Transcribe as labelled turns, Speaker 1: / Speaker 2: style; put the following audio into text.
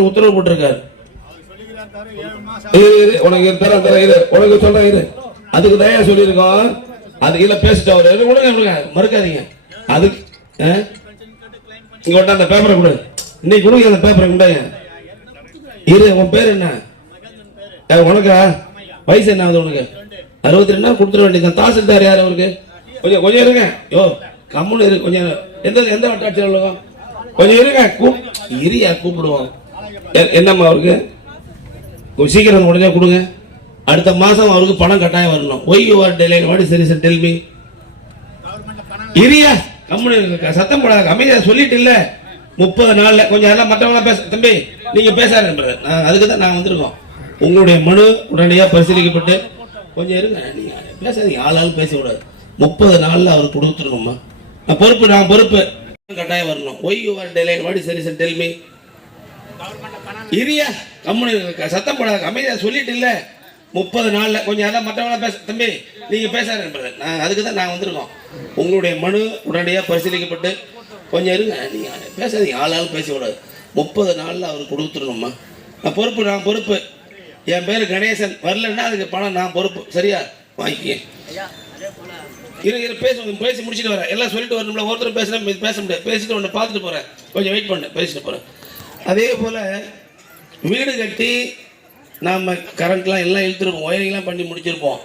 Speaker 1: உத்தரவு போட்டிருக்காரு. உனக்கு இரு, தரேன் தரேன் இரு. உனக்கு சொல்றேன் இரு. அதுக்கு தயா சொல்லியிருக்கோம். அது இல்ல பேசிட்டு அவரு. இரு, விடுங்க விடுங்க. மறுக்காதீங்க. அதுக்கு ஆ? இங்க கொண்டா அந்த பேப்பரை கொடு. இன்னைக்கு கொடுங்க அந்த பேப்பரை கொண்டாங்க. இரு உன் பேர் என்ன? உனக்கா? வயசு என்ன ஆகுது உனக்கு? அறுபத்தி ரெண்டா கொடுத்துட வேண்டியது தாசில்தார் யார் அவருக்கு? கொஞ்சம் கொஞ்சம் இருங்க. யோ கம்முன்னு இருக்கு கொஞ்சம். எந்த எந்த வட்டாட்சியர் கொஞ்சம் இருங்க. கூப் இரியா கூப்பிடுவோம். என்னம்மா அவருக்கு? கொஞ்சம் சீக்கிரம் உடனே கொடுங்க. அடுத்த மாசம் அவருக்கு பணம் கட்டாயம் வரணும். Why your deadline what is சரி டெல் மீ இரியா கம்முனு சத்தம் போடாத. அமைதியா சொல்லிட்டு இல்ல. முப்பது நாள்ல. கொஞ்சம் எல்லாம் மற்றவங்க பேச தம்பி நீங்க பேசாரு நான் அதுக்கு தான் நான் வந்திருக்கோம். உங்களுடைய மனு உடனடியாக பரிசீலிக்கப்பட்டு கொஞ்சம் இருங்க. நீங்க பேசாதீங்க. ஆள் ஆள் முப்பது நாள்ல அவர் கொடுத்துருக்கோம்மா நான் பொறுப்பு நான் பொறுப்பு. கட்டாயம் வரணும். Why your deadline what is சரி டெல் மீ இரியா கம்முனு சத்தம் போடாத அமைதியா சொல்லிட்டு இல்ல முப்பது நாள்ல கொஞ்சம் அதான் மற்றவங்கள பேச தம்பி நீங்க பேசாரு brother. நான் அதுக்கு தான் நாங்கள் வந்திருக்கோம். உங்களுடைய மனு உடனடியாக பரிசீலிக்கப்பட்டு கொஞ்சம் இருங்க. நீங்கள் பேசாதீங்க ஆள் ஆள் பேசக்கூடாது. முப்பது நாளில் அவர் கொடுத்துருங்கம்மா நான் பொறுப்பு நான் பொறுப்பு. என் பேர் கணேசன். வரலன்னா அதுக்கு பணம் நான் பொறுப்பு. சரியா? வாங்கிக்க இரு இரு பேச பேசி முடிச்சுட்டு வரேன். எல்லாம் சொல்லிட்டு வரணும்ல. ஒருத்தர் பேசினா பேச முடியாது. பேசிட்டு ஒன்று பார்த்துட்டு போகிறேன் கொஞ்சம் வெயிட் பண்ணு பேசிட்டு போகிறேன் அதே போல் வீடு கட்டி நாம் கரண்ட்லாம் எல்லாம் இழுத்துருப்போம் ஒயரிங்லாம் பண்ணி முடிச்சிருப்போம்.